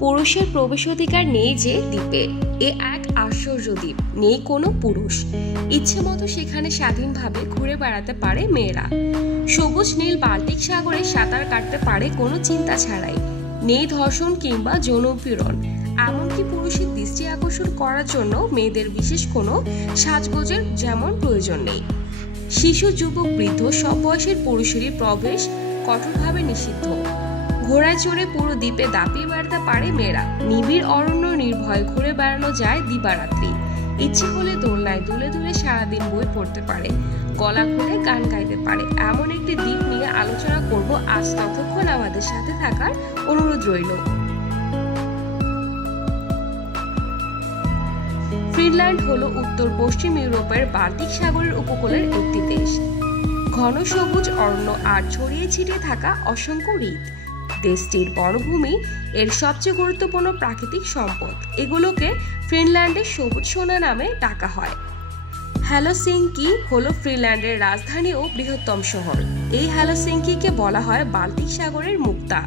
পুরুষের প্রবেশাধিকার নেই যে দ্বীপে। এ এক আশ্চর্য দ্বীপ, নেই কোনো পুরুষ। ইচ্ছে মতো সেখানে স্বাধীনভাবে ঘুরে বেড়াতে পারে মেয়েরা। সবুজ নীল বাল্টিক সাগরে সাঁতার কাটতে পারে কোনো চিন্তা ছাড়াই। নেই ধর্ষণ কিংবা যৌনপীড়ন। এমনকি পুরুষের দৃষ্টি আকর্ষণ করার জন্য মেয়েদের বিশেষ কোনো সাজগোজের যেমন প্রয়োজন নেই। শিশু, যুবক, বৃদ্ধ সব বয়সের পুরুষেরই প্রবেশ কঠোরভাবে নিষিদ্ধ। ঘোড়ায় চড়ে পুরো দ্বীপে দাপিয়ে বেড়াতে পারে মেয়েরা। নিবিড় অরণ্য নির্ভয় ঘুরে বেড়ানো যায় দিবারাত্রি। ইচ্ছে হলে দোলনায় দুলে দুলে সারাদিন বই পড়তে পারে, গলা খুলে গান গাইতে পারে। এমন একটি দ্বীপ নিয়ে আলোচনা করব আজ। ততক্ষণ আমাদের সাথে থাকার অনুরোধ রইল। ফিনল্যান্ড হলো উত্তর পশ্চিম ইউরোপের বাল্টিক সাগরের উপকূলের একটি দেশ। ঘন সবুজ অরণ্য আর ছড়িয়ে ছিটিয়ে থাকা অসংখ্য হ্রদ। দেশটির বনভূমি এর সবচেয়ে গুরুত্বপূর্ণ প্রাকৃতিক সম্পদ। এগুলোকে ফিনল্যান্ডের সবুজ সোনা নামে ডাকা হয়। হেলসিঙ্কি হলো ফিনল্যান্ডের রাজধানী ও বৃহত্তম শহর। এই হেলসিঙ্কিকে বলা হয় বাল্টিক সাগরের মুক্তা।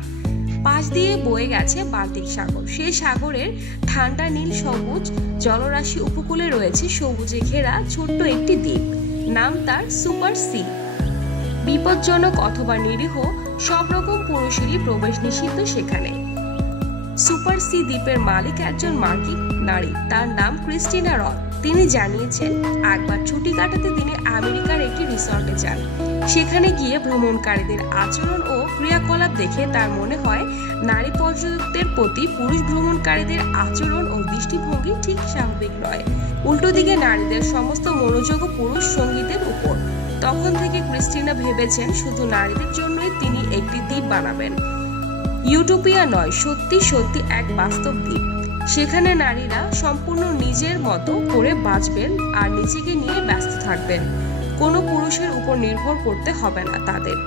পাশ দিয়ে বয়ে গেছে বাল্টিক সাগর। সেই সাগরের ঠান্ডা নীল সবুজ জলরাশি উপকূলে রয়েছে সবুজে ঘেরা ছোট্ট একটি দ্বীপ, নাম তার সুপার সি। বিপজ্জনক অথবা নিরীহ সব রকম পুরুষেরই প্রবেশ নিষিদ্ধ সেখানে। সুপার সি দ্বীপের মালিক একজন মার্কিন নারী, তার নাম ক্রিস্টিনা রথ। তিনি জানিয়েছেন একবার ছুটি কাটাতে তিনি আমেরিকার একটি রিসর্টে যান। সেখানে গিয়ে ভ্রমণকারীদের আচরণ ও ক্রিয়াকলাপ দেখে তার মনে হয় নারী পর্যটকদের প্রতি পুরুষ ভ্রমণকারীদের আচরণ ও দৃষ্টিভঙ্গি ঠিক স্বাভাবিক নয়। উল্টো দিকে নারীদের সমস্ত মনোযোগ পুরুষ সঙ্গীদের উপর। তখন থেকে ক্রিস্টিনা ভেবেছেন শুধু নারীদের জন্যই তিনি একটি দ্বীপ বানাবেন। ইউটোপিয়া নয়, সত্যি সত্যি এক বাস্তব দ্বীপ। সেখানে নারীরা সম্পূর্ণ নিজের মতো করে বাঁচবেন আর নিজেকে নিয়ে ব্যস্ত থাকবেন। কোনো পুরুষের উপর নির্ভর করতে হবে না তাদের।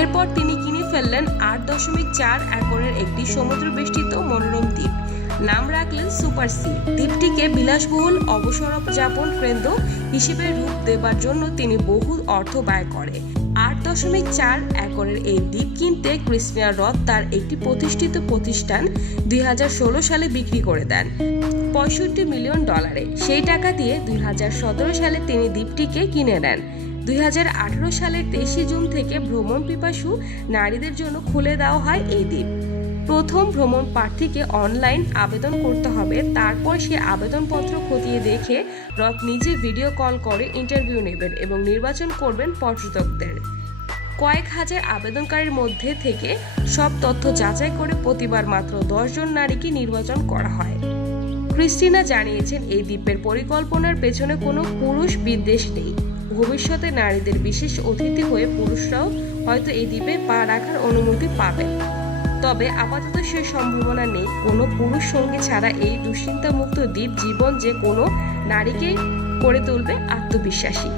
এরপর তিনি কিনে ফেললেন 8.4 একরের একটি সমুদ্র বেষ্টিত মনোরম দ্বীপ। নাম রাখলেন সুপার সি। দ্বীপটিকে বিলাসবহুল অবসরযাপন কেন্দ্র হিসেবে রূপ দেবার জন্য তিনি বহু অর্থ ব্যয় করে। 8.4 একরের এই দ্বীপ কিনতে ক্রিস্টিনা রথ তার একটি প্রতিষ্ঠিত প্রতিষ্ঠান 2016 সালে বিক্রি করে দেন $65 মিলিয়ন। সেই টাকা দিয়ে 2017 সালে তিনি দ্বীপটিকে কিনে নেন। 2018 সালের 23 জুন থেকে ভ্রমণ পিপাসু নারীদের জন্য খুলে দেওয়া হয় এই দ্বীপ। প্রথম ভ্রমণ প্রার্থীকে অনলাইন আবেদন করতে হবে। তারপর সে আবেদনপত্র খতিয়ে দেখে রথ নিজে ভিডিও কল করে ইন্টারভিউ নেবেন এবং নির্বাচন করবেন পর্যটকদের। কয়েক হাজার আবেদনকারীর মধ্যে থেকে সব তথ্য যাচাই করে প্রতিবার মাত্র 10 জন নারীকে নির্বাচন করা হয়। ক্রিস্টিনা জানিয়েছেন এই দ্বীপের পরিকল্পনার পেছনে কোনো পুরুষ বিদ্বেষ নেই। ভবিষ্যতে নারীদের বিশেষ অতিথি হয়ে পুরুষরাও হয়তো এই দ্বীপে পা রাখার অনুমতি পাবেন। তবে আপাতত সে সম্ভাবনা নেই। কোনো পুরুষ সঙ্গী ছাড়া এই দুশ্চিন্তামুক্ত দ্বীপ জীবন যে কোনো নারীকে করে তুলবে আত্মবিশ্বাসী।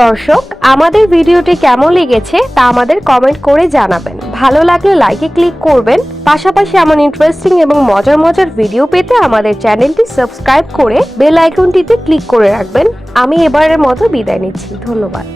দর্শক, আমাদের ভিডিওটি কেমন লেগেছে তা আমাদের কমেন্ট করে জানাবেন। ভালো লাগলে লাইকে ক্লিক করবেন। পাশাপাশি এমন ইন্টারেস্টিং এবং মজার মজার ভিডিও পেতে আমাদের চ্যানেলটি সাবস্ক্রাইব করে বেল আইকনটিতে ক্লিক করে রাখবেন। আমি এবারের মতো বিদায় নিচ্ছি। ধন্যবাদ।